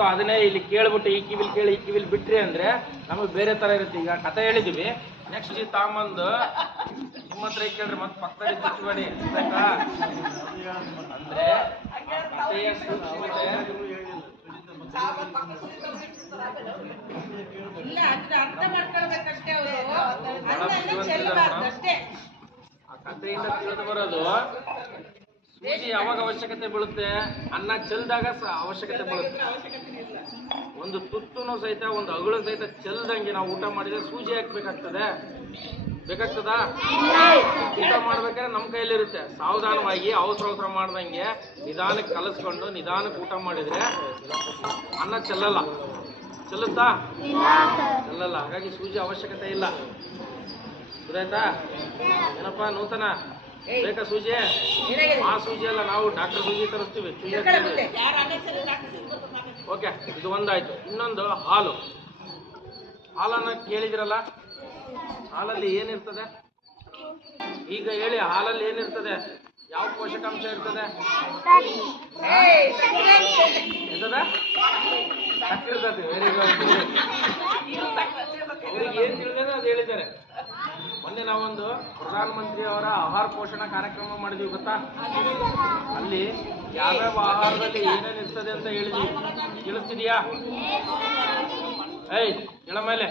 ಮತ್ತು ಅದನ್ನೇ ಇಲ್ಲಿ ಕೇಳ್ಬಿಟ್ಟು ಈ ಕಿವಿಲ್ ಕೇಳಿ ಈ ಕಿವಿಲ್ ಬಿಟ್ರಿ ಅಂದ್ರೆ ನಮಗೆ ಬೇರೆ ತರ ಇರುತ್ತೆ. ಈಗ ಕತೆ ಹೇಳಿದೀವಿ, ನೆಕ್ಸ್ಟ್ ಈ ತಾಂಬಂದು ನಿಮ್ಮ ಹತ್ರ ಕೇಳ್ರಿ ಮತ್ತೆ ಪಕ್ಕದಲ್ಲಿ ಬಿಚ್ಚಬೇಡಿ ಆಯ್ತಾ. ಅಂದ್ರೆ ಕಥೆಯ ಸೂಕ್ಷ್ಮತೆ ಆ ಕಥೆಯಿಂದ ತಿಳಿದು ಬರೋದು ಸೂಜಿ ಯಾವಾಗ ಅವಶ್ಯಕತೆ ಬೀಳುತ್ತೆ, ಅನ್ನ ಚೆಲ್ದಾಗ ಅವಶ್ಯಕತೆ ಬೀಳುತ್ತೆ. ಒಂದು ತುತ್ತುನು ಸಹಿತ ಒಂದು ಅಗಳು ಸಹಿತ ಚೆಲ್ದಂಗೆ ನಾವು ಊಟ ಮಾಡಿದ್ರೆ ಸೂಜಿ ಹಾಕ್ಬೇಕಾಗ್ತದೆ, ಬೇಕಾಗ್ತದ? ಊಟ ಮಾಡ್ಬೇಕಾದ್ರೆ ನಮ್ಮ ಕೈಲಿರುತ್ತೆ. ಸಾವಧಾನವಾಗಿ ಅವಸರ ಮಾಡ್ದಂಗೆ ನಿಧಾನಕ್ಕೆ ಕಲಸ್ಕೊಂಡು ನಿಧಾನಕ್ಕೆ ಊಟ ಮಾಡಿದ್ರೆ ಅನ್ನ ಚೆಲ್ಲಲ್ಲ. ಚೆಲ್ಲುತ್ತಾ? ಚೆಲ್ಲಲ್ಲ. ಹಾಗಾಗಿ ಸೂಜಿ ಅವಶ್ಯಕತೆ ಇಲ್ಲ. ಗೊತ್ತಾಯ್ತಾ? ಏನಪ್ಪಾ ನೂತನ ಬೇಕಾ ಸೂಜಿ? ಆ ಸೂಜಿ ಅಲ್ಲ, ನಾವು ಡಾಕ್ಟರ್ ಸೂಜಿ ತರಿಸ್ತೀವಿ. ಓಕೆ, ಇದು ಒಂದಾಯ್ತು. ಇನ್ನೊಂದು ಹಾಲು. ಹಾಲನ್ನ ಕೇಳಿದ್ರಲ್ಲ, ಹಾಲಲ್ಲಿ ಏನಿರ್ತದೆ ಈಗ ಹೇಳಿ? ಹಾಲಲ್ಲಿ ಏನಿರ್ತದೆ? ಯಾವ ಪೋಷಕಾಂಶ ಇರ್ತದೆ? ಇರ್ತದೆ? ಸಕ್ಕರೆ ಇರ್ತದೆ. Very good. ಅವ್ರಿಗೆ ಏನ್ ತಿಳಿದ್ರೆ ಅದು ಹೇಳಿದ್ದಾರೆ. ಮೊನ್ನೆ ನಾವೊಂದು ಪ್ರಧಾನಮಂತ್ರಿ ಅವರ ಆಹಾರ ಪೋಷಣಾ ಕಾರ್ಯಕ್ರಮ ಮಾಡಿದ್ವಿ, ಗೊತ್ತಾ? ಅಲ್ಲಿ ಯಾವ್ಯಾವ ಆಹಾರದಲ್ಲಿ ಏನೇನು ಇರ್ತದೆ ಅಂತ ಹೇಳಿದ್ವಿ. ತಿಳಿಸ್ತಿದ್ಯಾ? ಏಯ್ ಹೇಳ ಮೇಲೆ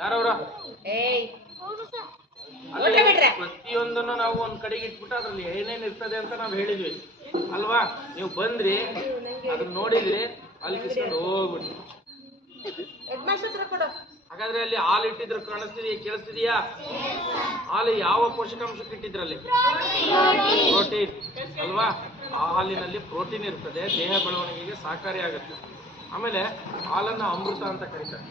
ಯಾರವ್ರ? ಪ್ರತಿಯೊಂದನ್ನು ನಾವು ಒಂದ್ ಕಡೆಗೆ ಇಟ್ಬಿಟ್ಟು ಅದ್ರಲ್ಲಿ ಏನೇನ್ ಇರ್ತದೆ ಅಂತ ನಾವು ಹೇಳಿದ್ವಿ ಅಲ್ವಾ? ನೀವು ಬಂದ್ರಿ, ಅದನ್ನ ನೋಡಿದ್ರಿ, ಅಲ್ಲಿ ಕಿಸ್ಕೊಂಡು ಹೋಗ್ಬಿಟ್ರಿ. ಹಾಗಾದ್ರೆ ಅಲ್ಲಿ ಹಾಲು ಇಟ್ಟಿದ್ರು ಕೇಳಿಸ್ತಿದೀಯಾ? ಹಾಲು ಯಾವ ಪೋಷಕಾಂಶಕ್ಕೆ ಇಟ್ಟಿದ್ರಲ್ಲಿ? ಪ್ರೋಟೀನ್ ಅಲ್ವಾ? ಆ ಹಾಲಿನಲ್ಲಿ ಪ್ರೋಟೀನ್ ಇರ್ತದೆ, ದೇಹ ಬೆಳವಣಿಗೆಗೆ ಸಹಕಾರಿ ಆಗುತ್ತೆ. ಆಮೇಲೆ ಹಾಲನ್ನ ಅಮೃತ ಅಂತ ಕರೀತಾರೆ.